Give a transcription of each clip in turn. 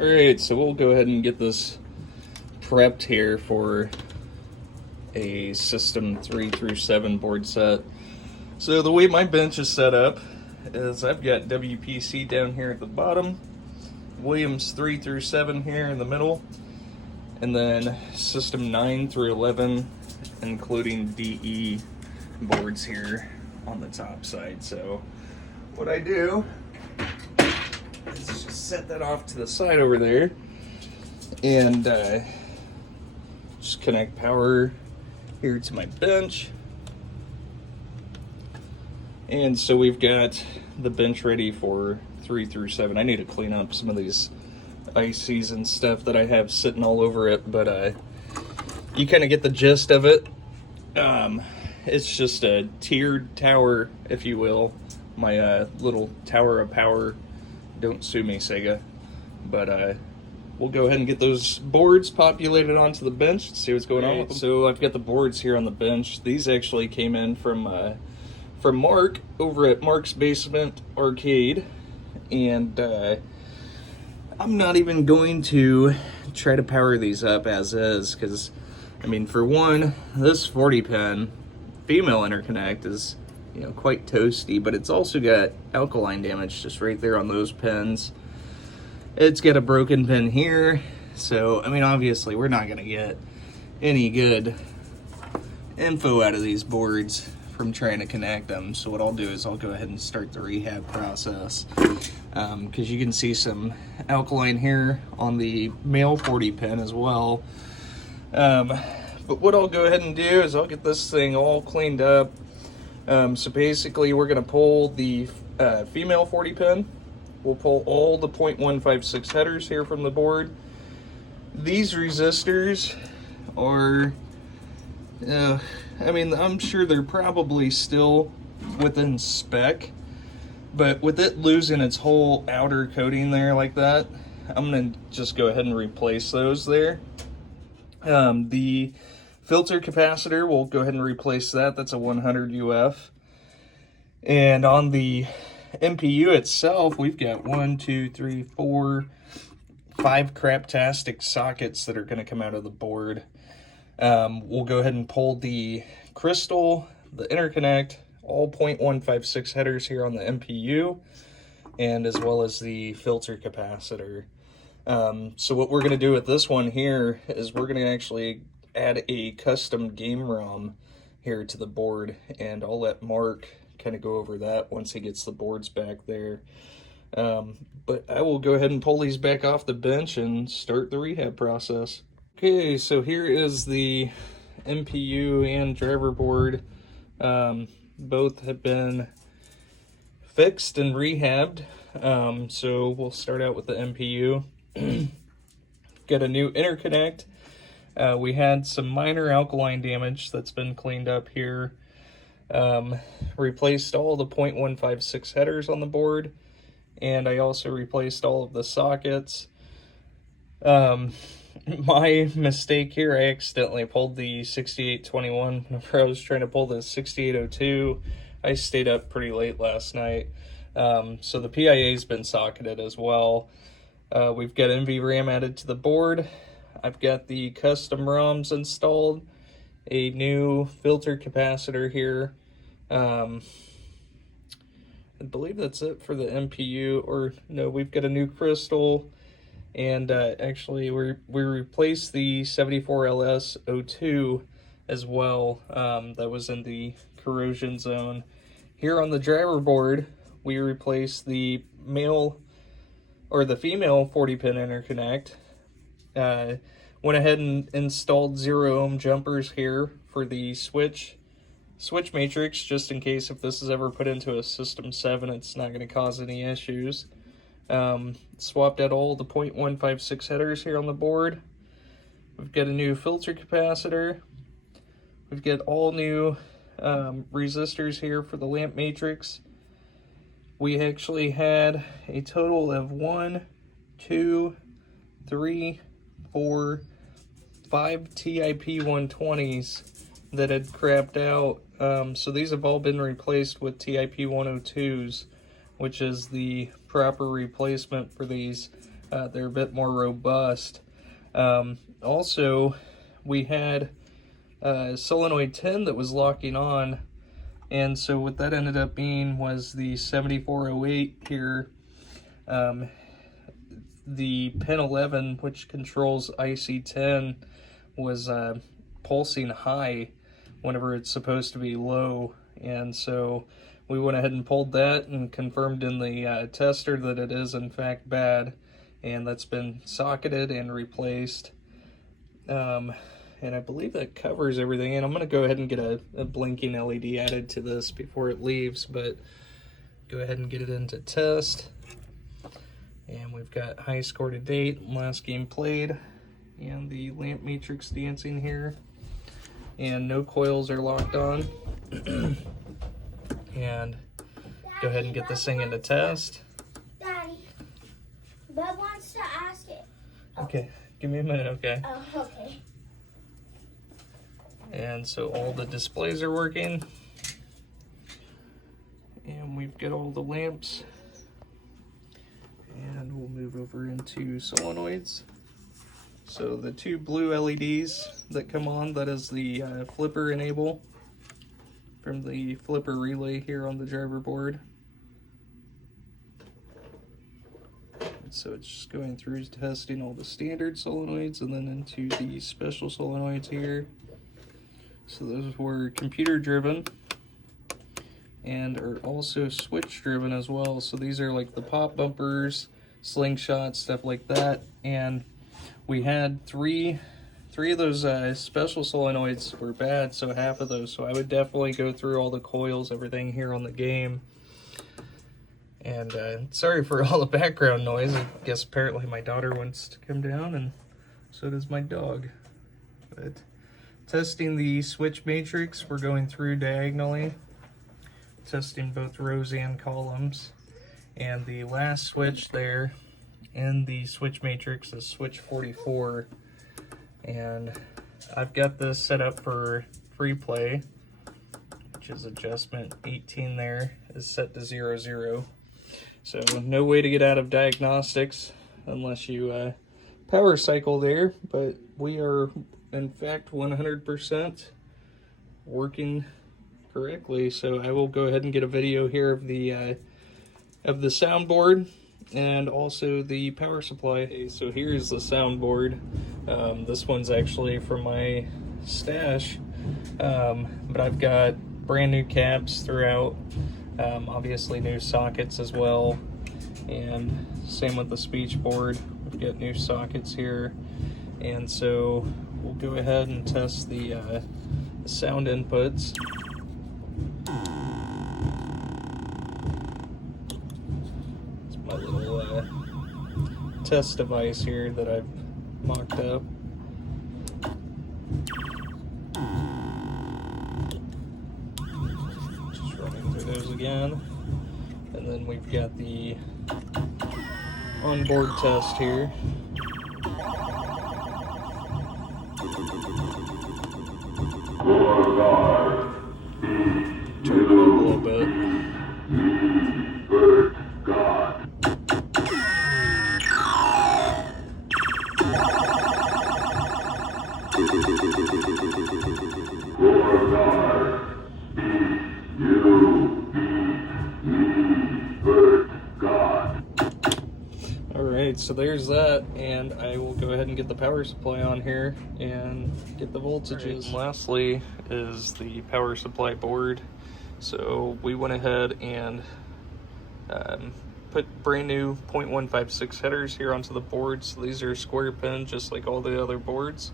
Alright, so we'll go ahead and get this prepped here for a system 3 through 7 board set. So the way my bench is set up is I've got WPC down here at the bottom, Williams 3 through 7 here in the middle, and then system 9 through 11, including DE boards here on the top side. So what I do is just set that off to the side over there and just connect power here to my bench. And so we've got the bench ready for 3 through 7. I need to clean up some of these ices and stuff that I have sitting all over it, but you kind of get the gist of it. It's just a tiered tower, if you will. My little tower of power. Don't sue me, Sega. But we'll go ahead and get those boards populated onto the bench and see what's going on with them. So I've got the boards here on the bench. These actually came in from Mark over at Mark's Basement Arcade. And I'm not even going to try to power these up as is, because, I mean, for one, this 40 pin female interconnect is, you know, quite toasty, but it's also got alkaline damage just right there on those pins. It's got a broken pin here, so, I mean, obviously, we're not going to get any good info out of these boards from trying to connect them. So what I'll do is I'll go ahead and start the rehab process, because you can see some alkaline here on the male 40 pin as well. But what I'll go ahead and do is I'll get this thing all cleaned up. So basically we're going to pull the female 40 pin. We'll pull all the 0.156 headers here from the board. These resistors are, I mean, I'm sure they're probably still within spec, but with it losing its whole outer coating there like that, I'm going to just go ahead and replace those there. The filter capacitor, we'll go ahead and replace that. That's a 100 UF. And on the MPU itself, we've got 5 craptastic sockets that are going to come out of the board. We'll go ahead and pull the crystal, the interconnect, all 0.156 headers here on the MPU, and as well as the filter capacitor. So what we're going to do with this one here is we're going to actually add a custom game ROM here to the board, and I'll let Mark kind of go over that once he gets the boards back there. But I will go ahead and pull these back off the bench and start the rehab process. Okay, so here is the MPU and driver board. Both have been fixed and rehabbed. So we'll start out with the MPU. Got a new interconnect. We had some minor alkaline damage that's been cleaned up here. Replaced all the 0.156 headers on the board, and I also replaced all of the sockets. My mistake here, I accidentally pulled the 6821 whenever I was trying to pull the 6802. I stayed up pretty late last night. So the PIA's been socketed as well. We've got NVRAM added to the board. I've got the custom ROMs installed, a new filter capacitor here. I believe that's it for the MPU, or no, we've got a new crystal, and actually we replaced the 74LS02 as well. That was in the corrosion zone. Here on the driver board, we replaced the female 40 pin interconnect. Went ahead and installed 0 ohm jumpers here for the switch matrix, just in case if this is ever put into a system 7, it's not going to cause any issues. Swapped out all the 0.156 headers here on the board. We've got a new filter capacitor. We've got all new resistors here for the lamp matrix. We actually had a total of 1, 2, 3, 4, 5 TIP 120s that had crapped out. So these have all been replaced with TIP 102s, which is the proper replacement for these they're a bit more robust. Also, we had solenoid 10 that was locking on, and so what that ended up being was the 7408 here. The pin 11, which controls IC10, was pulsing high whenever it's supposed to be low, and so we went ahead and pulled that and confirmed in the tester that it is in fact bad, and that's been socketed and replaced. And I believe that covers everything, and I'm going to go ahead and get a blinking LED added to this before it leaves, but go ahead and get it into test. And we've got high score to date, last game played, and the lamp matrix dancing here, and no coils are locked on. And go ahead and get this thing into test. Daddy, Bub wants to ask it. Okay, give me a minute, okay? Oh, okay. And so all the displays are working, and we've got all the lamps, and we'll move over into solenoids. So the two blue LEDs that come on, that is the flipper enable from the flipper relay here on the driver board. So it's just going through testing all the standard solenoids and then into the special solenoids here. So those were computer driven and are also switch driven as well. So these are like the pop bumpers, slingshots, stuff like that. And we had three of those special solenoids were bad, so half of those. So I would definitely go through all the coils, everything here on the game. And sorry for all the background noise. I guess apparently my daughter wants to come down, and so does my dog. But testing the switch matrix, we're going through diagonally, testing both rows and columns. And the last switch there in the switch matrix is switch 44. And I've got this set up for free play, which is adjustment 18 there is set to 00. So no way to get out of diagnostics unless you power cycle there, but we are in fact 100% working correctly. So I will go ahead and get a video here of the soundboard and also the power supply. Okay, so here's the soundboard. This one's actually from my stash, but I've got brand new caps throughout, obviously new sockets as well, and same with the speech board. We've got new sockets here, and so we'll go ahead and test the sound inputs. It's my little test device here that I've mocked up. Just running through those again. And then we've got the onboard test here. Gorgar, Turn it up a little bit. God. Gorgar, God. Alright, so there's that, and I will go ahead and get the power supply on here and get the voltages. Right. Lastly is the power supply board. So we went ahead and put brand new 0.156 headers here onto the board. So these are square pin just like all the other boards.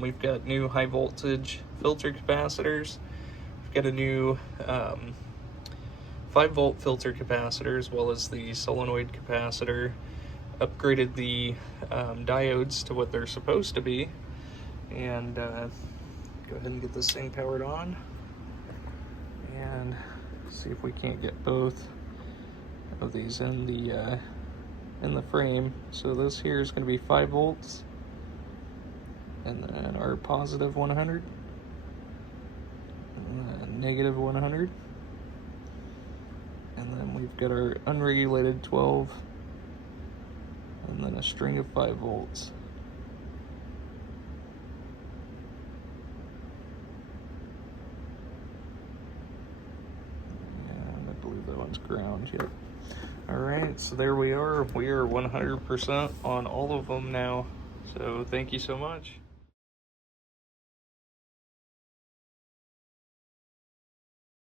We've got new high voltage filter capacitors. We've got a new 5-volt filter capacitor as well as the solenoid capacitor. Upgraded the diodes to what they're supposed to be, and go ahead and get this thing powered on and see if we can't get both of these in the frame. So this here is going to be 5 volts, and then our positive 100 and then negative 100, and then we've got our unregulated 12, and and then a string of 5 volts. And I believe that one's ground. Yep. All right, so there we are. We are 100% on all of them now. So thank you so much.